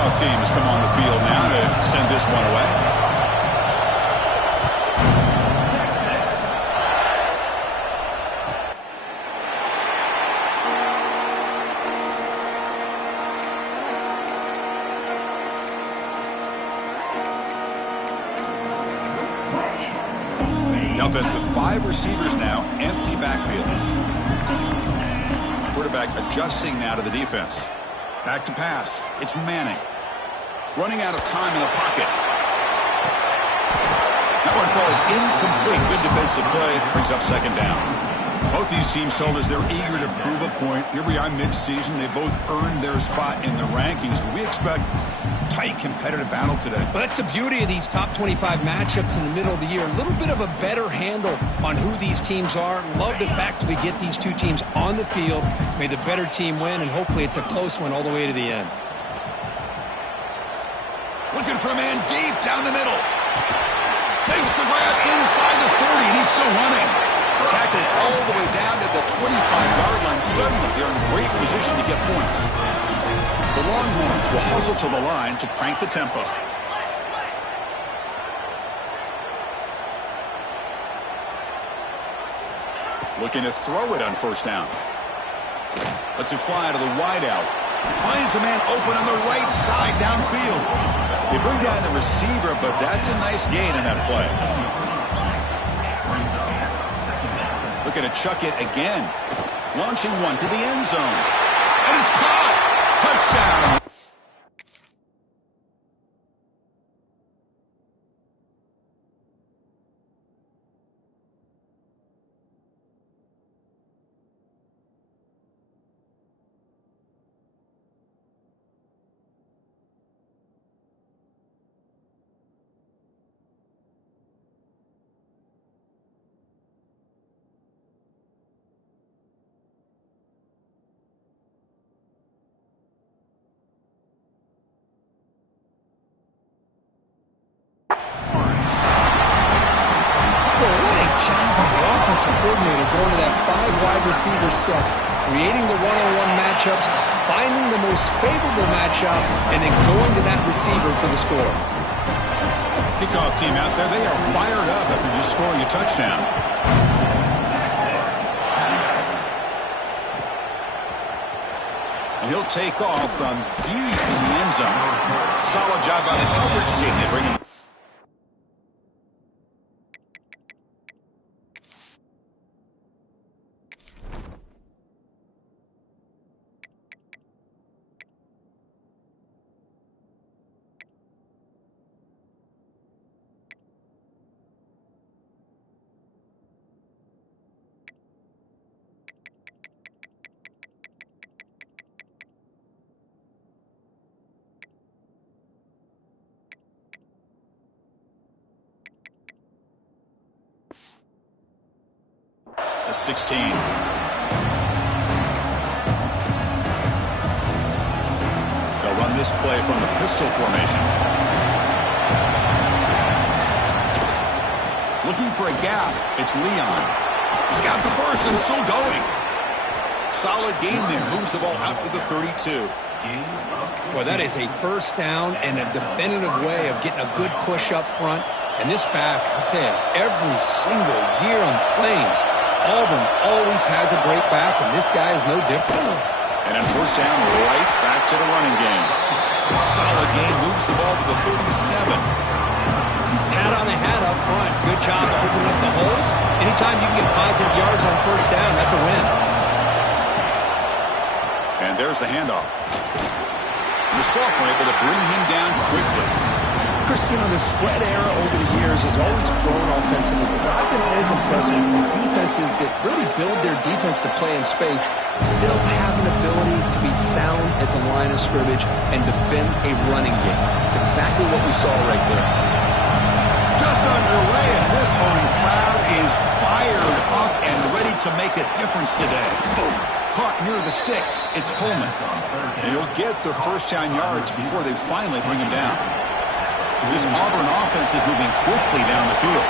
kickoff team has come on the field now to send this one away. The offense with 5 receivers now, empty backfield. Quarterback adjusting now to the defense. Back to pass. It's Manning. Running out of time in the pocket. That one falls incomplete. Good defensive play. Brings up second down. Both these teams told us they're eager to prove a point. Here we are mid-season. They both earned their spot in the rankings, but we expect tight competitive battle today. Well, that's the beauty of these top 25 matchups in the middle of the year. A little bit of a better handle on who these teams are. Love the fact we get these two teams on the field. May the better team win, and hopefully it's a close one all the way to the end. Looking for a man deep down the middle. Makes the grab inside the 30, and he's still running. Tackled all the way down to the 25-yard line. Suddenly, they're in great position to get points. The Longhorns will hustle to the line to crank the tempo. Looking to throw it on first down. Lets it fly to the wideout. Finds a man open on the right side downfield. They bring down the receiver, but that's a nice gain in that play. Looking to chuck it again. Launching one to the end zone. And it's caught. Touchdown. Coordinator going to that 5-wide receiver set, creating the one-on-one matchups, finding the most favorable matchup, and then going to that receiver for the score. Kickoff team out there, they are fired up after just scoring a touchdown. And he'll take off from deep in the end zone. Solid job by the coverage team. They bring him. The 16. They'll run this play from the pistol formation. Looking for a gap. It's Leon. He's got the first and still going. Solid gain there. Moves the ball out to the 32. Well, that is a first down and a definitive way of getting a good push up front. And this back, I tell you, every single year on the Plains, Auburn always has a great back, and this guy is no different. And on first down, right back to the running game. Solid game, moves the ball to the 37. Pat on the hat up front. Good job opening up the holes. Anytime you can get positive yards on first down, that's a win. And there's the handoff. The sophomore able to bring him down quickly. Chris, you know, the spread era over the years has always grown offensively, but I've been always impressed with defenses that really build their defense to play in space, still have an ability to be sound at the line of scrimmage and defend a running game. It's exactly what we saw right there. Just underway, and this home crowd is fired up and ready to make a difference today. Caught near the sticks. It's Coleman. And he'll get the first down yards before they finally bring him down. This Auburn offense is moving quickly down the field.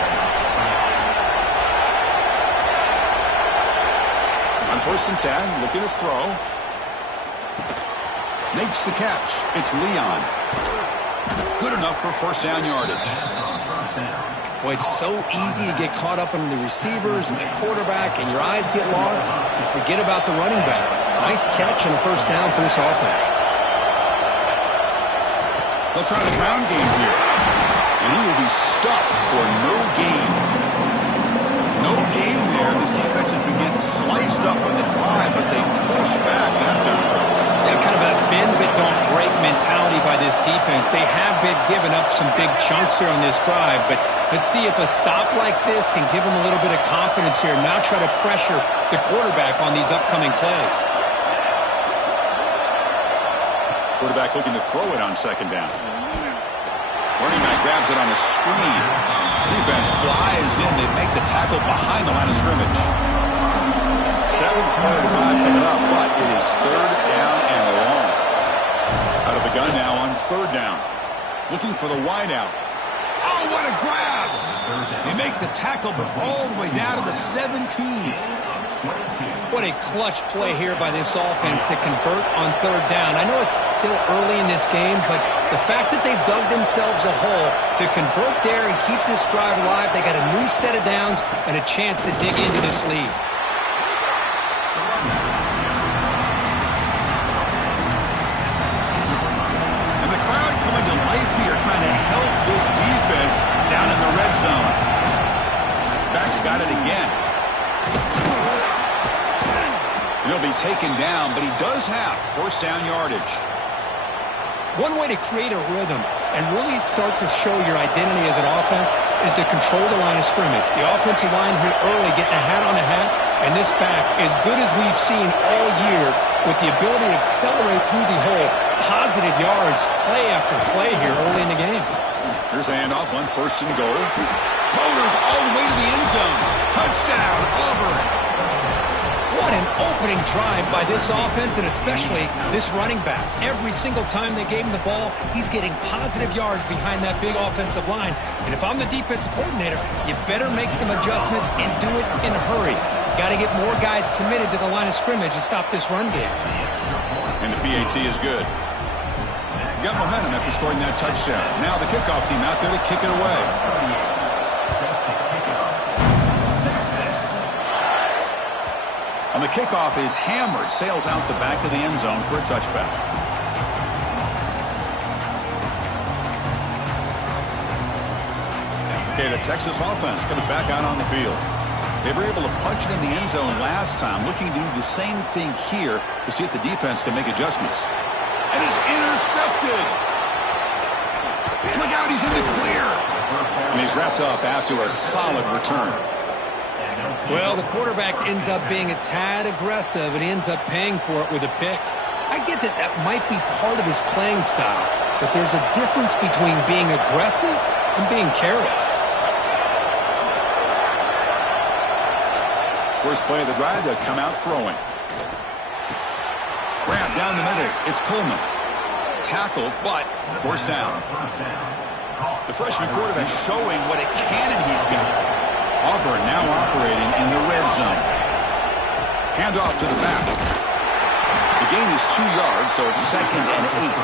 On 1st and 10, looking to throw. Makes the catch. It's Leon. Good enough for first down yardage. Boy, it's so easy to get caught up in the receivers and the quarterback, and your eyes get lost. You forget about the running back. Nice catch and a first down for this offense. They'll try the ground game here. And he will be stuffed for no gain. No gain there. This defense has been getting sliced up on the drive, but they push back that time. Yeah, kind of a bend but don't break mentality by this defense. They have been giving up some big chunks here on this drive, but let's see if a stop like this can give them a little bit of confidence here. Now try to pressure the quarterback on these upcoming plays. Quarterback looking to throw it on second down. Running back grabs it on a screen. Defense flies in. They make the tackle behind the line of scrimmage. 7th play of the drive coming up, but it is third down and long. Out of the gun now on third down. Looking for the wideout. Oh, what a grab! They make the tackle, but all the way down to the 17. What a clutch play here by this offense to convert on third down. I know it's still early in this game, but the fact that they've dug themselves a hole to convert there and keep this drive alive, they got a new set of downs and a chance to dig into this lead. And the crowd coming to life here, trying to help this defense down in the red zone. Back's got it again. He'll be taken down, but he does have first down yardage. One way to create a rhythm and really start to show your identity as an offense is to control the line of scrimmage. The offensive line here early getting a hat on a hat, and this back, as good as we've seen all year, with the ability to accelerate through the hole, positive yards, play after play here early in the game. Here's a handoff on first and goal. Motors all the way to the end zone. Touchdown, Auburn. What an opening drive by this offense, and especially this running back. Every single time they gave him the ball, he's getting positive yards behind that big offensive line. And if I'm the defensive coordinator, you better make some adjustments and do it in a hurry. You got to get more guys committed to the line of scrimmage to stop this run game. And the PAT is good. Got momentum after scoring that touchdown. Now the kickoff team out there to kick it away. On the kickoff is hammered, sails out the back of the end zone for a touchback. Okay, the Texas offense comes back out on the field. They were able to punch it in the end zone last time, looking to do the same thing here to see if the defense can make adjustments. And is intercepted. Look out, he's in the clear. And he's wrapped up after a solid return. Well, the quarterback ends up being a tad aggressive, and he ends up paying for it with a pick. I get that that might be part of his playing style, but there's a difference between being aggressive and being careless. First play of the drive, they'll come out throwing. Grab down the middle. It's Coleman. Tackled, but forced down. The freshman quarterback showing what a cannon he's got. Auburn now operating in the red zone. Handoff to the back. The gain is 2 yards, so it's 2nd and 8.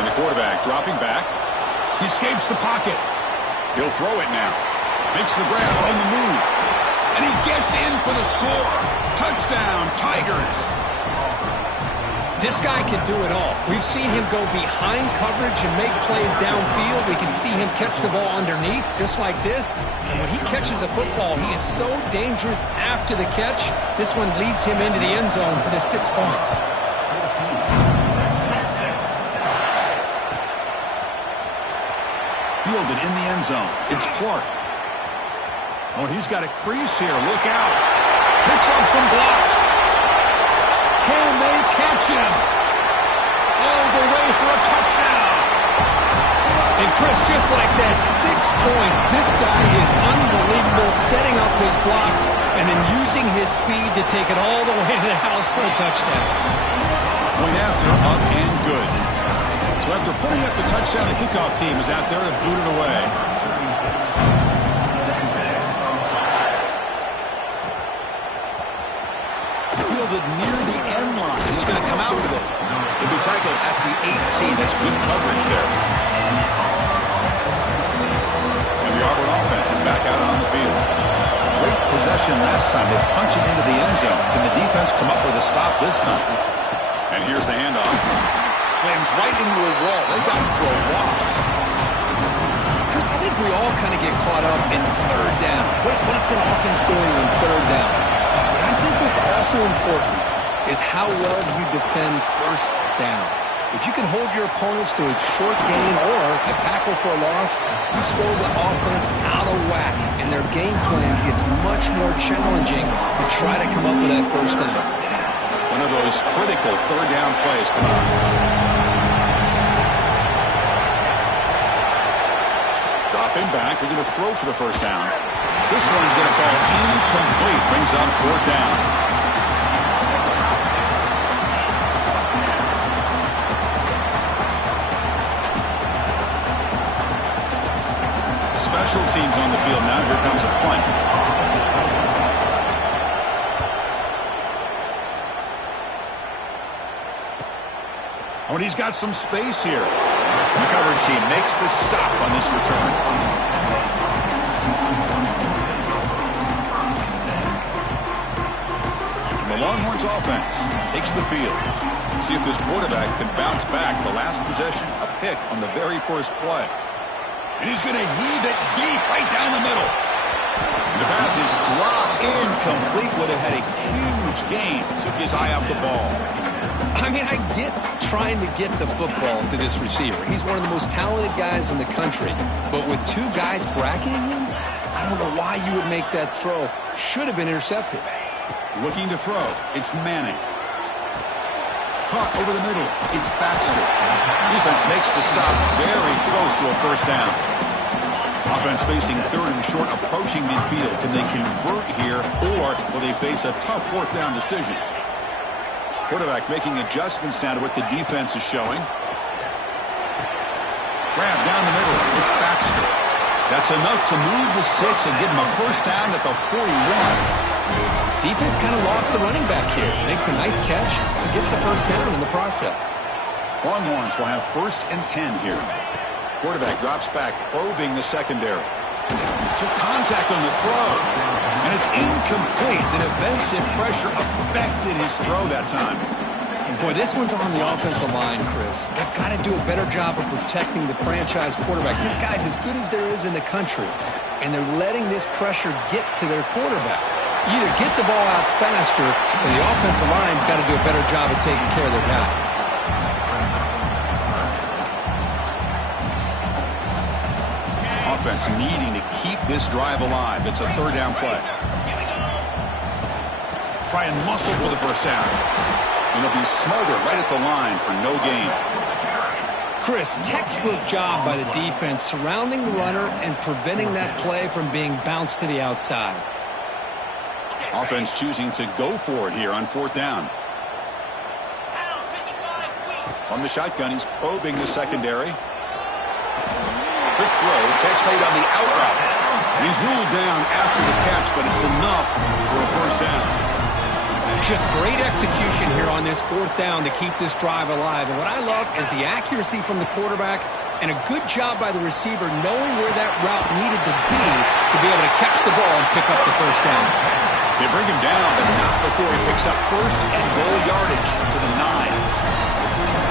And the quarterback dropping back. He escapes the pocket. He'll throw it now. Makes the grab on the move. And he gets in for the score. Touchdown, Tigers. This guy can do it all. We've seen him go behind coverage and make plays downfield. We can see him catch the ball underneath, just like this. And when he catches a football, he is so dangerous after the catch. This one leads him into the end zone for the 6 points. Fielded in the end zone. It's Clark. Oh, he's got a crease here. Look out. Picks up some blocks. Can they catch him? All the way for a touchdown. And Chris, just like that, 6 points. This guy is unbelievable, setting up his blocks and then using his speed to take it all the way to the house for a touchdown. Point after, up and good. So after putting up the touchdown, the kickoff team is out there to boot it away. possession last time. They punch it into the end zone. Can the defense come up with a stop this time? And here's the handoff. Slams right into a wall. They got him for a loss. Chris, I think we all kind of get caught up in third down. What's an offense going on third down? But I think what's also important is how well you defend first down. If you can hold your opponents to a short gain or a tackle for a loss, you throw the offense out of whack, and their game plan gets much more challenging to try to come up with that first down. One of those critical third down plays come on. Dropping back, they're going to throw for the first down. This one's going to fall incomplete. Brings up fourth down. Special teams on the field now. Here comes a punt. Oh, and he's got some space here. The coverage team makes the stop on this return. The Longhorns offense takes the field. See if this quarterback can bounce back. The last possession, a pick on the very first play. And he's going to heave it deep right down the middle. The pass is dropped incomplete. Would have had a huge gain. Took his eye off the ball. I mean, I get trying to get the football to this receiver. He's one of the most talented guys in the country. But with two guys bracketing him, I don't know why you would make that throw. Should have been intercepted. Looking to throw. It's Manning. Caught over the middle. It's Baxter. Defense makes the stop very close to a first down. Offense facing third and short, approaching midfield. Can they convert here, or will they face a tough fourth down decision? Quarterback making adjustments down to what the defense is showing. Grab down the middle. It's Baxter. That's enough to move the sticks and give him a first down at the 41. Defense kind of lost the running back here. Makes a nice catch. Gets the first down in the process. Longhorns will have 1st and 10 here. Quarterback drops back, probing the secondary. Took contact on the throw. And it's incomplete. The defensive pressure affected his throw that time. Boy, this one's on the offensive line, Chris. They've got to do a better job of protecting the franchise quarterback. This guy's as good as there is in the country. And they're letting this pressure get to their quarterback. Either get the ball out faster, or the offensive line's got to do a better job of taking care of their guy. Offense needing to keep this drive alive. It's a third down play. Try and muscle for the first down. And it'll be smothered right at the line for no gain. Chris, textbook job by the defense surrounding the runner and preventing that play from being bounced to the outside. Offense choosing to go for it here on fourth down. On the shotgun, he's probing the secondary. Quick throw, catch made on the out route. And he's ruled down after the catch, but it's enough for a first down. Just great execution here on this fourth down to keep this drive alive. And what I love is the accuracy from the quarterback and a good job by the receiver knowing where that route needed to be able to catch the ball and pick up the first down. They bring him down, but not before he picks up first and goal yardage to the 9.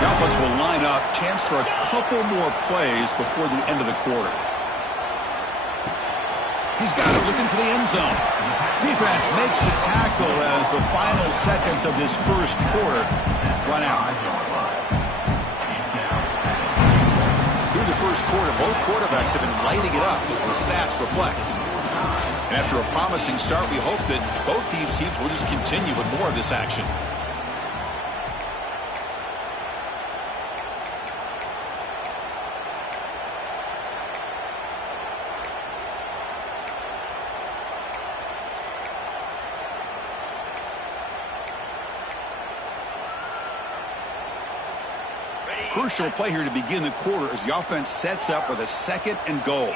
The offense will line up. Chance for a couple more plays before the end of the quarter. He's got it looking for the end zone. Defense makes the tackle as the final seconds of this first quarter run out. Through the first quarter, both quarterbacks have been lighting it up as the stats reflect. And after a promising start, we hope that both teams will just continue with more of this action. Crucial play here to begin the quarter as the offense sets up with a 2nd and goal.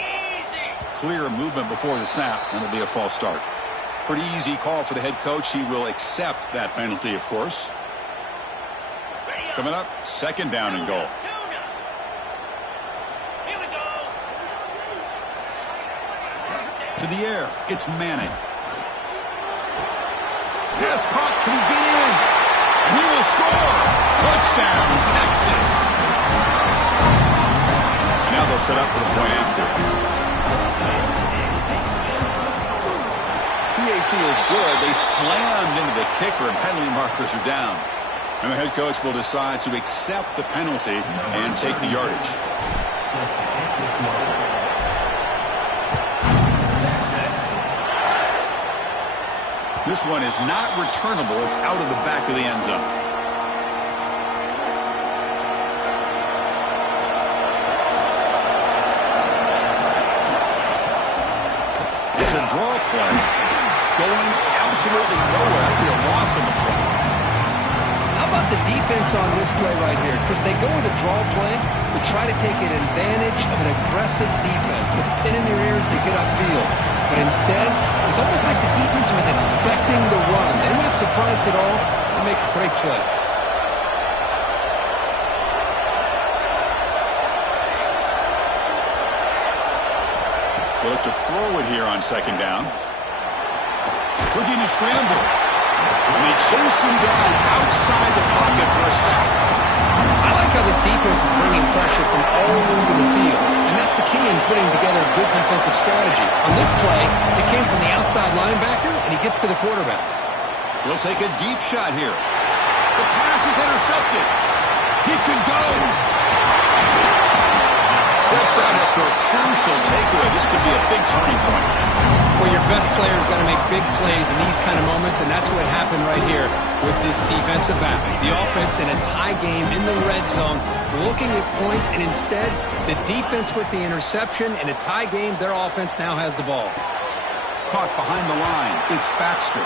Clear movement before the snap, and it'll be a false start. Pretty easy call for the head coach. He will accept that penalty, of course. Coming up, 2nd down and goal. To the air, it's Manning. Pass caught. Can he get in? And he will score. Touchdown, Texas. And now they'll set up for the point after. PAT is good. They slammed into the kicker, and penalty markers are down. And the head coach will decide to accept the penalty and take the yardage. This one is not returnable. It's out of the back of the end zone. It's a draw play. Going absolutely nowhere. That'd be a loss on the play. How about the defense on this play right here? Chris, they go with a draw play to try to take an advantage of an aggressive defense, a pin in their ears to get upfield. But instead, it was almost like the defense was expecting the run. They're not surprised at all. They make a great play. They look to throw it here on second down. Looking to scramble. And they chase him down outside the pocket for a sack. I like how this defense is bringing pressure from all over the field. And that's the key in putting together a good defensive strategy. On this play, it came from the outside linebacker, and he gets to the quarterback. He'll take a deep shot here. The pass is intercepted. He can go. Steps out after a crucial takeaway. This could be a big turning point. Well, your best player's got to make big plays in these kind of moments, and that's what happened right here with this defensive battle. The offense in a tie game in the red zone, looking at points, and instead, the defense with the interception. In a tie game, their offense now has the ball. Caught behind the line. It's Baxter.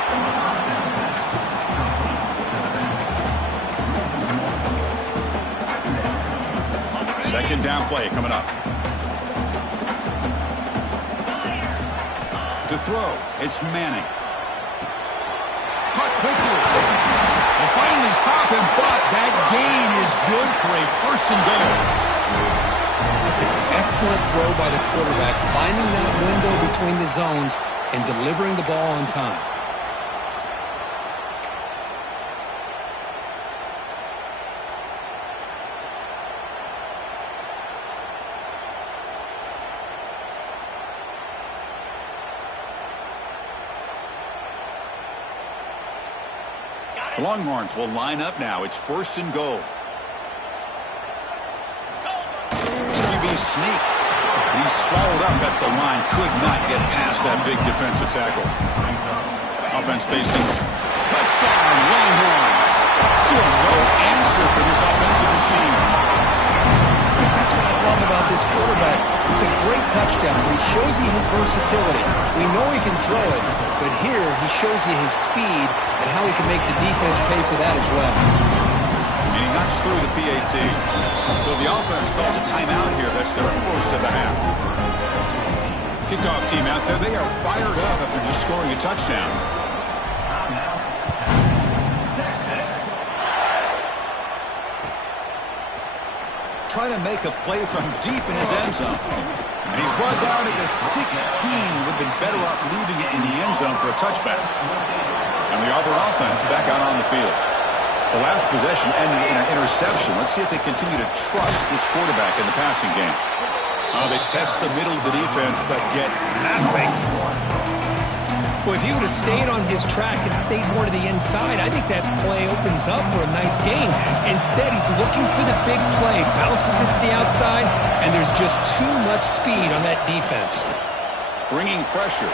Second down play coming up. To throw, it's Manning. Cut quickly. They finally stop him, but that gain is good for a first and goal. That's an excellent throw by the quarterback, finding that window between the zones and delivering the ball on time. The Longhorns will line up now. It's first and goal. QB sneak. He's swallowed up at the line. Could not get past that big defensive tackle. Offense facing touchdown, Longhorns. Still no answer for this offensive machine. Chris, that's what I love about this quarterback. It's a great touchdown, but he shows you his versatility. We know he can throw it, but here he shows you his speed and how he can make the defense pay for that as well. And he knocks through the PAT. So the offense calls a timeout here. That's their first of the half. Kickoff team out there. They are fired up after just scoring a touchdown. Try to make a play from deep in his end zone. And he's brought down at the 16. Would have been better off leaving it in the end zone for a touchback. And the Auburn offense back out on the field. The last possession ended in an interception. Let's see if they continue to trust this quarterback in the passing game. They test the middle of the defense, but get nothing. Well, if he would have stayed on his track and stayed more to the inside, I think that play opens up for a nice game. Instead, he's looking for the big play, bounces it to the outside, and there's just too much speed on that defense. Bringing pressure.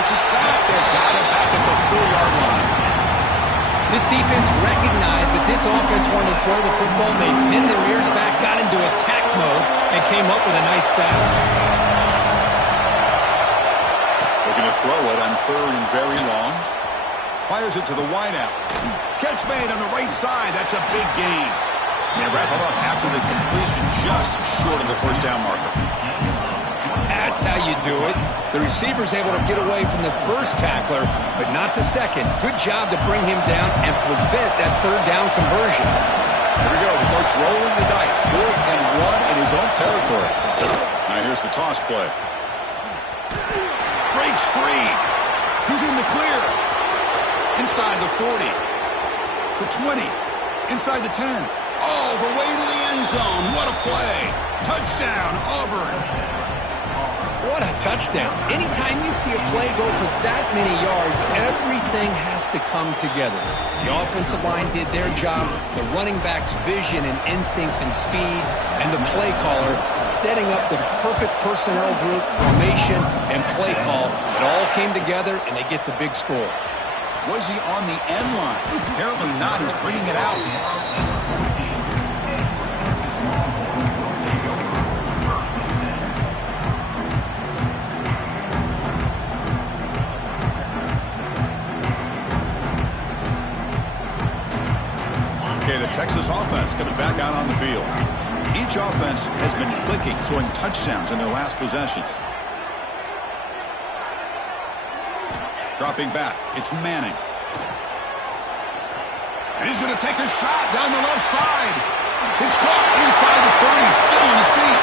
It's a sack. They've got it back at the 4-yard line. This defense recognized that this offense wanted to throw the football. They pinned their ears back, got into attack mode, and came up with a nice sack. Looking to throw it on third and very long. Fires it to the wideout. Catch made on the right side. That's a big gain. They wrap it up after the completion, just short of the first down marker. That's how you do it. The receiver's able to get away from the first tackler, but not the second. Good job to bring him down and prevent that third down conversion. Here we go. The coach rolling the dice. 4th and 1 in his own territory. Now here's the toss play. Breaks free. He's in the clear. Inside the 40. The 20. Inside the 10. All the way to the end zone. What a play. Touchdown, Auburn. What a touchdown. Anytime you see a play go for that many yards, everything has to come together. The offensive line did their job, the running back's vision and instincts and speed, and the play caller setting up the perfect personnel group, formation, and play call. It all came together, and they get the big score. Was he on the end line? Apparently not. He's bringing it out. The Texas offense comes back out on the field. Each offense has been clicking, scoring touchdowns in their last possessions. Dropping back, it's Manning. And he's going to take a shot down the left side. It's caught inside the 30, still on his feet.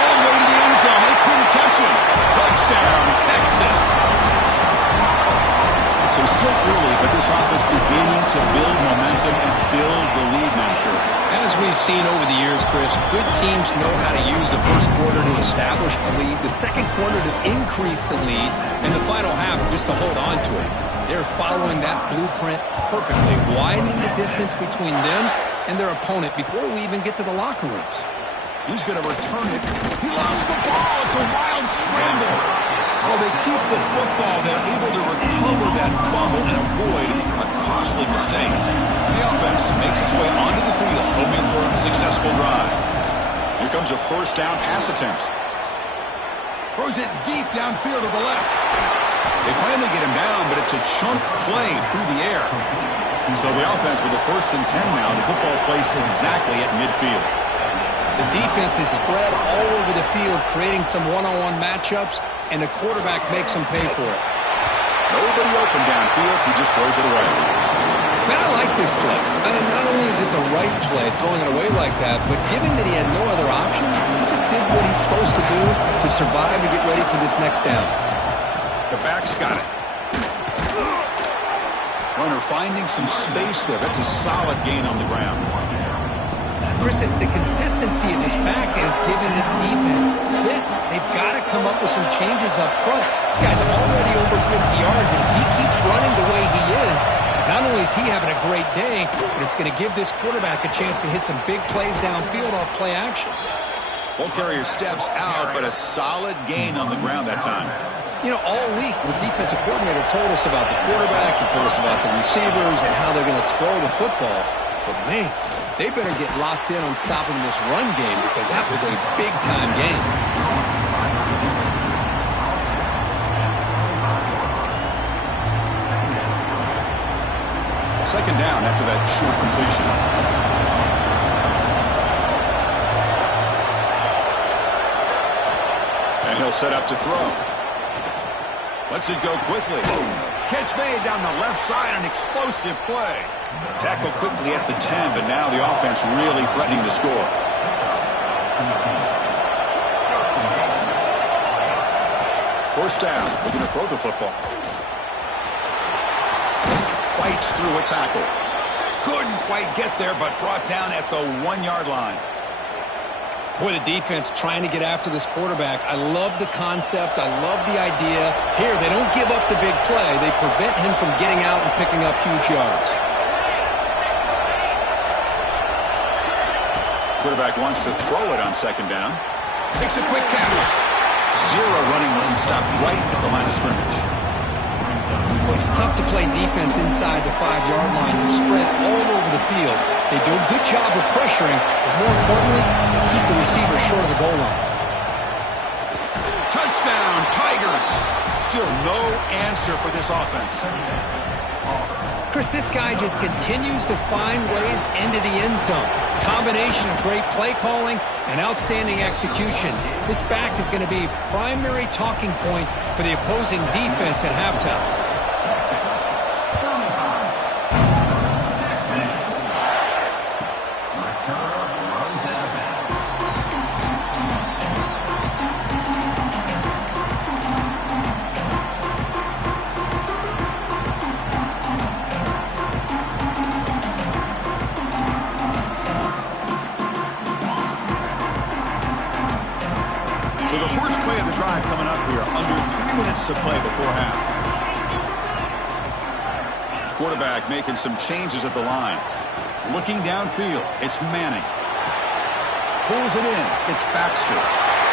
All the way to the end zone. They couldn't catch him. Touchdown, Texas. So still early, but this offense beginning to build momentum and build the lead now. As we've seen over the years, Chris, good teams know how to use the first quarter to establish the lead, the second quarter to increase the lead, and the final half just to hold on to it. They're following that blueprint perfectly, widening the distance between them and their opponent before we even get to the locker rooms. He's going to return it. He lost the ball. It's a wild scramble. Oh, they keep the football. They're able to recover that fumble and avoid a costly mistake. The offense makes its way onto the field, hoping for a successful drive. Here comes a first down pass attempt. Throws it deep downfield to the left. They finally get him down, but it's a chunk play through the air. So the offense with the 1st and 10 now, the football placed exactly at midfield. The defense is spread all over the field, creating some one-on-one matchups, and the quarterback makes them pay for it. Nobody open downfield. He just throws it away. Man, I like this play. Not only is it the right play, throwing it away like that, but given that he had no other option, he just did what he's supposed to do to survive and get ready for this next down. The back's got it. Runner finding some space there. That's a solid gain on the ground. Chris, it's the consistency in this back has given this defense fits. They've got to come up with some changes up front. This guy's already over 50 yards, and if he keeps running the way he is, not only is he having a great day, but it's going to give this quarterback a chance to hit some big plays downfield off play action. Ball carrier steps out, but a solid gain on the ground that time. You know, all week, the defensive coordinator told us about the quarterback, he told us about the receivers and how they're going to throw the football. But, man, they better get locked in on stopping this run game because that was a big-time game. Second down after that short completion. And he'll set up to throw. Lets it go quickly. Catch made down the left side, an explosive play. Tackle quickly at the 10, but now the offense really threatening to score. First down, looking to throw the football. Fights through a tackle. Couldn't quite get there, but brought down at the 1-yard line. Boy, the defense trying to get after this quarterback. I love the concept. I love the idea. Here, they don't give up the big play. They prevent him from getting out and picking up huge yards. Quarterback wants to throw it on second down. Makes a quick catch. Zero running room, stopped right at the line of scrimmage. Well, it's tough to play defense inside the 5-yard line. They're spread all over the field. They do a good job of pressuring, but more importantly, they keep the receiver short of the goal line. Touchdown, Tigers. Still no answer for this offense. Chris, this guy just continues to find ways into the end zone. Combination of great play calling and outstanding execution. This back is going to be a primary talking point for the opposing defense at halftime. So the first play of the drive coming up here. Under 3 minutes to play before half. Quarterback making some changes at the line. Looking downfield. It's Manning. Pulls it in. It's Baxter.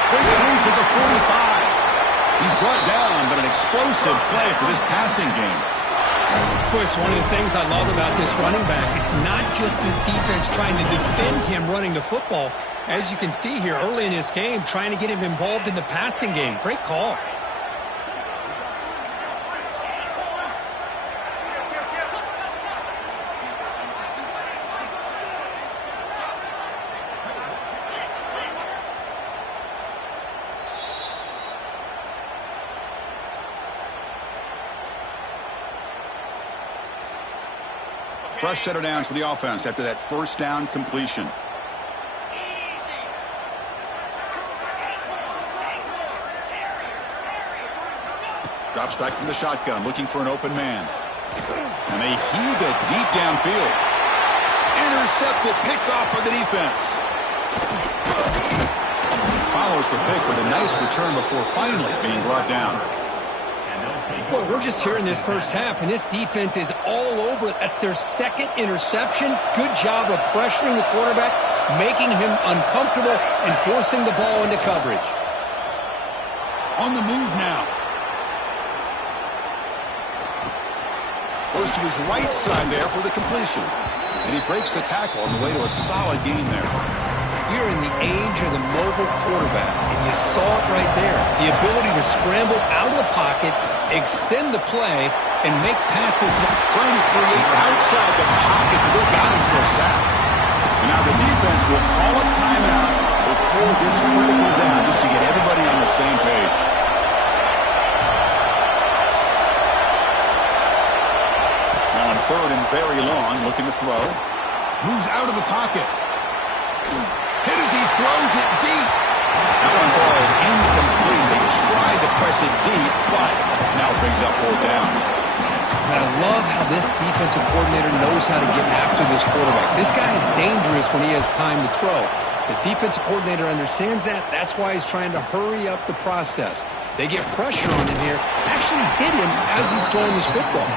Breaks loose at the 45. He's brought down, but an explosive play for this passing game. Of course, one of the things I love about this running back, it's not just this defense trying to defend him running the football. As you can see here early in this game, trying to get him involved in the passing game. Great call. Fresh set of downs for the offense after that first down completion. Drops back from the shotgun, looking for an open man. And they heave it deep downfield. Intercepted, picked off by the defense. Follows the pick with a nice return before finally being brought down. Well, we're just here in this first half, and this defense is all over it. That's their second interception. Good job of pressuring the quarterback, making him uncomfortable, and forcing the ball into coverage. On the move now. Goes to his right side there for the completion. And he breaks the tackle on the way to a solid gain there. You're in the age of the mobile quarterback, and you saw it right there. The ability to scramble out of the pocket, extend the play, and make passes. Trying to create outside the pocket, but they got him for a sack. And now the defense will call a timeout before this critical down, just to get everybody on the same page. Now on third and very long, looking to throw. Moves out of the pocket. Hit as he throws it deep. That one falls incomplete. They tried to press it deep, but now brings up fourth down. And I love how this defensive coordinator knows how to get after this quarterback. This guy is dangerous when he has time to throw. The defensive coordinator understands that. That's why he's trying to hurry up the process. They get pressure on him here. Actually hit him as he's throwing this football.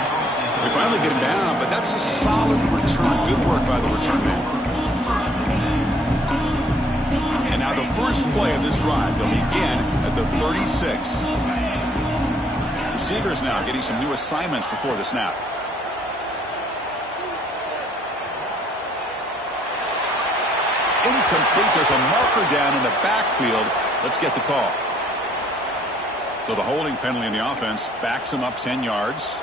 They finally get him down, but that's a solid return. Good work by the return man. And now the first play of this drive, they'll begin at the 36. Receivers now getting some new assignments before the snap. Incomplete. There's a marker down in the backfield. Let's get the call. So the holding penalty in the offense backs him up 10 yards.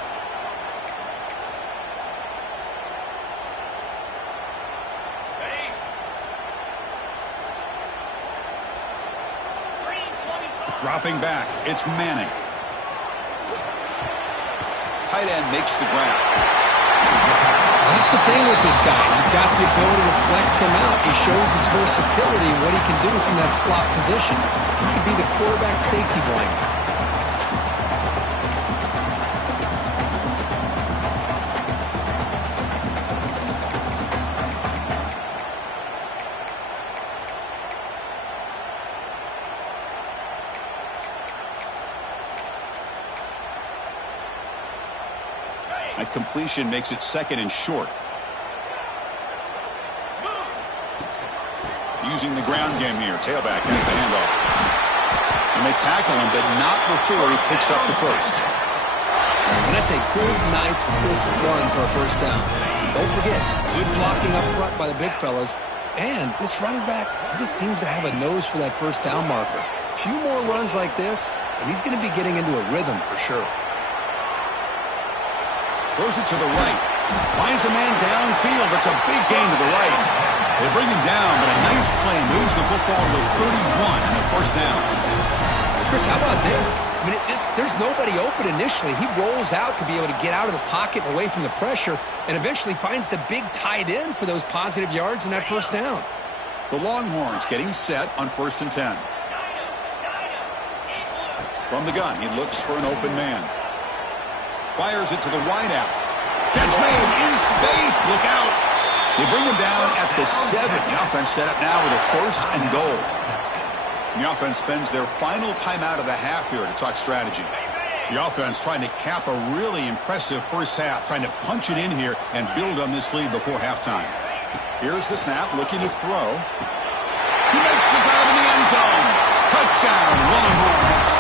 Dropping back, it's Manning. Tight end makes the grab. That's the thing with this guy. You've got the ability to flex him out. He shows his versatility and what he can do from that slot position. He could be the quarterback safety blanket. That completion makes it second and short. Using the ground game here. Tailback has the handoff. And they tackle him, but not before he picks up the first. And that's a good, nice, crisp run for a first down. Don't forget, good blocking up front by the big fellas. And this running back, he just seems to have a nose for that first down marker. A few more runs like this, and he's going to be getting into a rhythm for sure. Throws it to the right. Finds a man downfield. That's a big gain to the right. They bring him down, but a nice play moves the football to the 31 and a first down. Chris, how about this? I mean, there's nobody open initially. He rolls out to be able to get out of the pocket away from the pressure and eventually finds the big tight end for those positive yards and that first down. The Longhorns getting set on 1st and 10. From the gun, he looks for an open man. Fires it to the wideout. Catch made in space. Look out. They bring him down at the 7. The offense set up now with a 1st and goal. The offense spends their final timeout of the half here to talk strategy. The offense trying to cap a really impressive first half, trying to punch it in here and build on this lead before halftime. Here's the snap, looking to throw. He makes the grab in the end zone. Touchdown, Longhorns.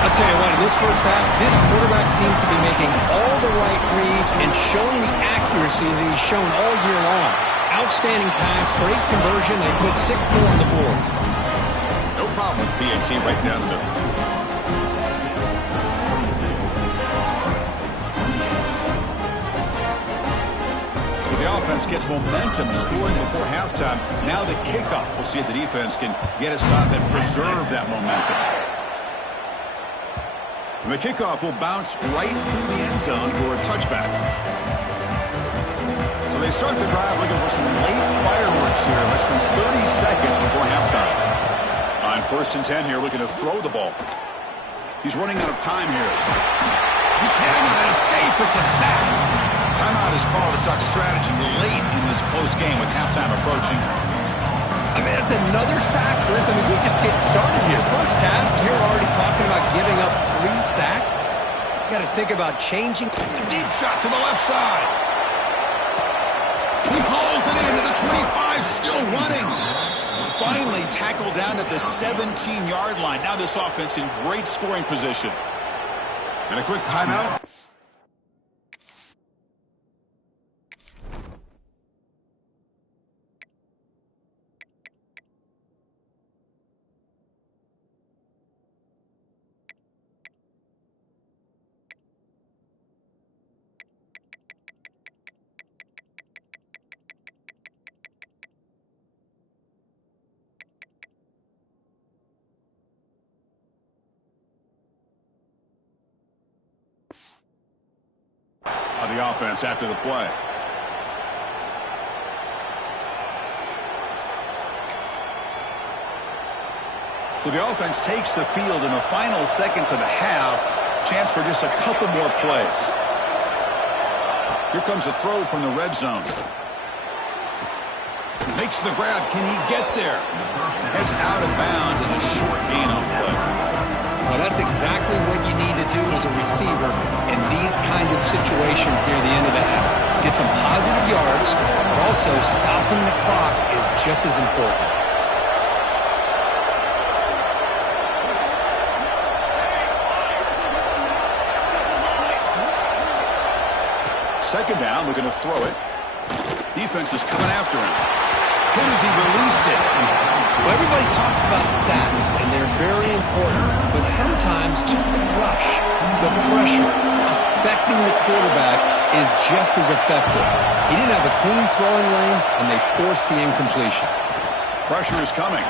I'll tell you what, in this first half, this quarterback seems to be making all the right reads and showing the accuracy that he's shown all year long. Outstanding pass, great conversion. They put 6 more on the board. No problem with PAT right down the middle. So the offense gets momentum scoring before halftime. Now the kickoff. We'll see if the defense can get a stop and preserve that momentum. And the kickoff will bounce right through the end zone for a touchback. So they start the drive looking for some late fireworks here, less than 30 seconds before halftime. On 1st and 10 here, looking to throw the ball. He's running out of time here. He cannot escape. It's a sack. Timeout is called to talk strategy late in this close game with halftime approaching. I mean, that's another sack, Chris. I mean, we just getting started here. First half, you're already talking about giving up 3 sacks. You got to think about changing. A deep shot to the left side. He hauls it into the 25, still running. Finally tackled down at the 17-yard line. Now this offense in great scoring position. And a quick timeout. The offense after the play. So the offense takes the field in the final seconds of the half. Chance for just a couple more plays. Here comes a throw from the red zone. Makes the grab. Can he get there? Heads out of bounds as a short gain on play. Well, that's exactly what you need to do as a receiver in these kind of situations near the end of the half. Get some positive yards, but also stopping the clock is just as important. Second down, looking to throw it. Defense is coming after him. Hit as he released it. Well, everybody talks about sacks, and they're very important, but sometimes just the rush, the pressure, affecting the quarterback is just as effective. He didn't have a clean throwing lane, and they forced the incompletion. Pressure is coming.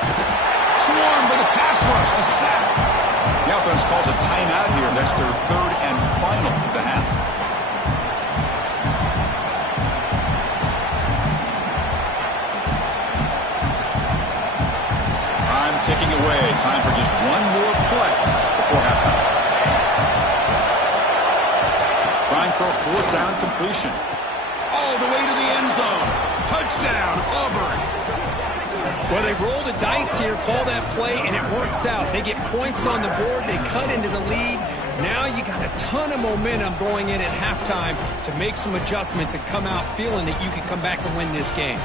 Swarm with a pass rush, a sack. The offense calls a timeout here. That's their 3rd and final of the half. Ticking away. Time for just one more play before halftime. Trying for a 4th down completion. All the way to the end zone. Touchdown, Auburn. Well, they roll the dice here, call that play, and it works out. They get points on the board. They cut into the lead. Now you got a ton of momentum going in at halftime to make some adjustments and come out feeling that you can come back and win this game.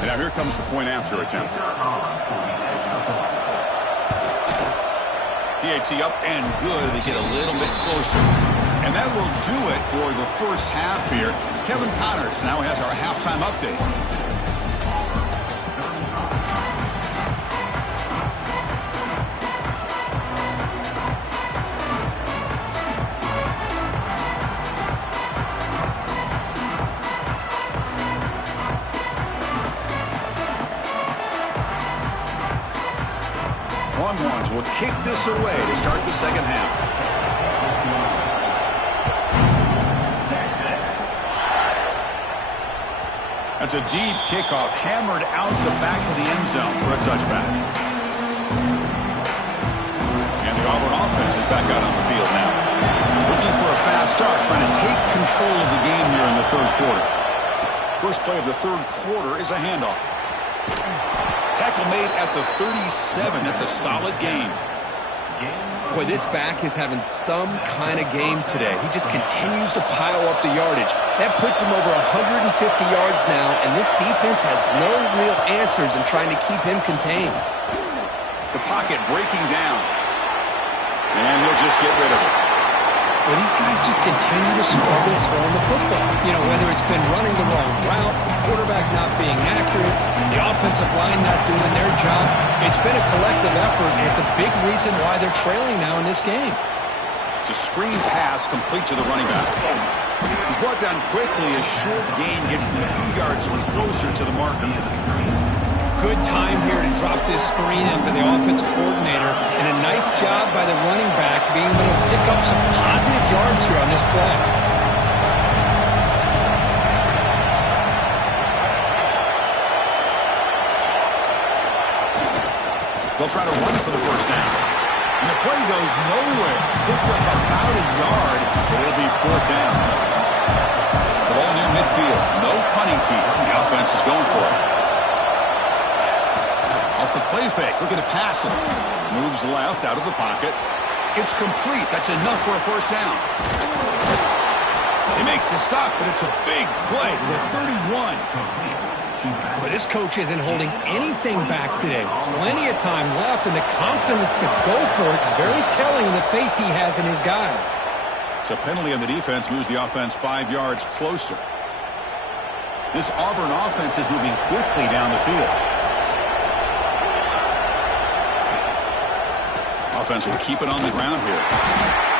And now here comes the point after attempt. PAT up and good. They get a little bit closer. And that will do it for the first half here. Kevin Connors now has our halftime update. Longhorns will kick this away to start the second half. That's a deep kickoff, hammered out the back of the end zone for a touchback. And the Auburn offense is back out on the field now. Looking for a fast start, trying to take control of the game here in the third quarter. First play of the third quarter is a handoff. Tackle made at the 37. That's a solid gain. Boy, this back is having some kind of game today. He just continues to pile up the yardage. That puts him over 150 yards now, and this defense has no real answers in trying to keep him contained. The pocket breaking down. And he'll just get rid of it. Well, these guys just continue to struggle throwing the football. You know, whether it's been running the wrong route, the quarterback not being accurate, the offensive line not doing their job. It's been a collective effort, and it's a big reason why they're trailing now in this game. It's a screen pass complete to the running back. He's brought down quickly. A short gain gets them 2 yards closer to the marker. Good time here to drop this screen into the offensive coordinator, and a nice job by the running back being able to pick up some positive yards here on this play. They'll try to run for the first down. And the play goes nowhere. Picked up about a yard, but it'll be fourth down. The ball near midfield. No punting team. The offense is going for it. Off the play fake, looking to pass it. Moves left out of the pocket. It's complete. That's enough for a first down. They make the stop, but it's a big play to the 31. Well, this coach isn't holding anything back today. Plenty of time left, and the confidence to go for it is very telling of the faith he has in his guys. So penalty on the defense moves the offense 5 yards closer. This Auburn offense is moving quickly down the field. Offense will keep it on the ground here.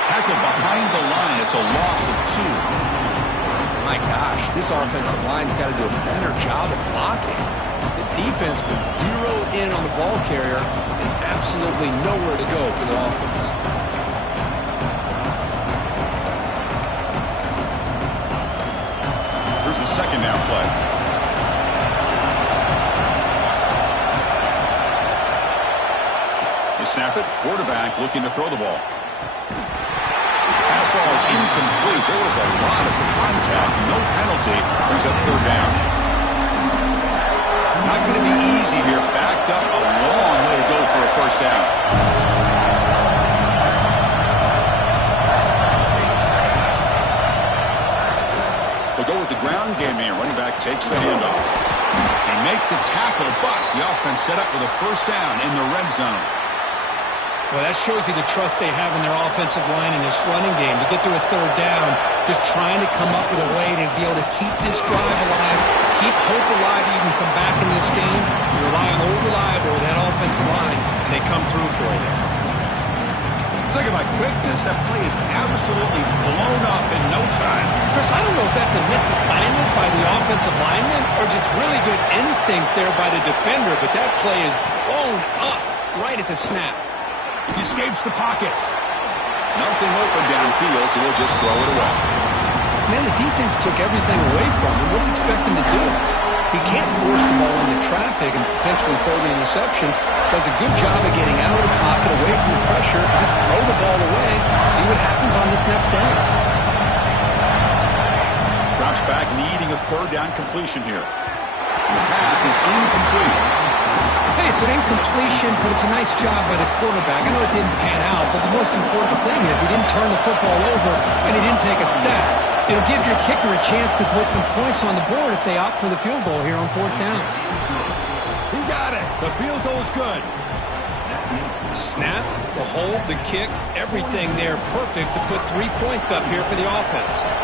Tackle behind the line. It's a loss of 2. My gosh, this offensive line's got to do a better job of blocking. The defense was zeroed in on the ball carrier and absolutely nowhere to go for the offense. Here's the second down play. They snap it. Quarterback looking to throw the ball. Pass ball is incomplete. There was a lot of contact. No penalty. Brings up third down. Not going to be easy here. Backed up a long way to go for a first down. They'll go with the ground game here. Running back takes the handoff. They make the tackle, but the offense set up with a first down in the red zone. Well, that shows you the trust they have in their offensive line in this running game. To get to a third down, just trying to come up with a way to be able to keep this drive alive, keep hope alive that you can come back in this game. You rely on old reliable, that offensive line, and they come through for you. Talking about quickness, that play is absolutely blown up in no time. Chris, I don't know if that's a misassignment by the offensive lineman or just really good instincts there by the defender, but that play is blown up right at the snap. He escapes the pocket. Nothing open downfield, so he'll just throw it away. Man, the defense took everything away from him. What do you expect him to do? He can't force the ball into traffic and potentially throw the interception. Does a good job of getting out of the pocket, away from the pressure, just throw the ball away, see what happens on this next down. Drops back, needing a third down completion here. And the pass is incomplete. Hey, it's an incompletion, but it's a nice job by the quarterback. I know it didn't pan out, but the most important thing is he didn't turn the football over and he didn't take a sack. It'll give your kicker a chance to put some points on the board if they opt for the field goal here on fourth down. He got it. The field goal's good. Snap, the hold, the kick, everything there perfect to put 3 points up here for the offense.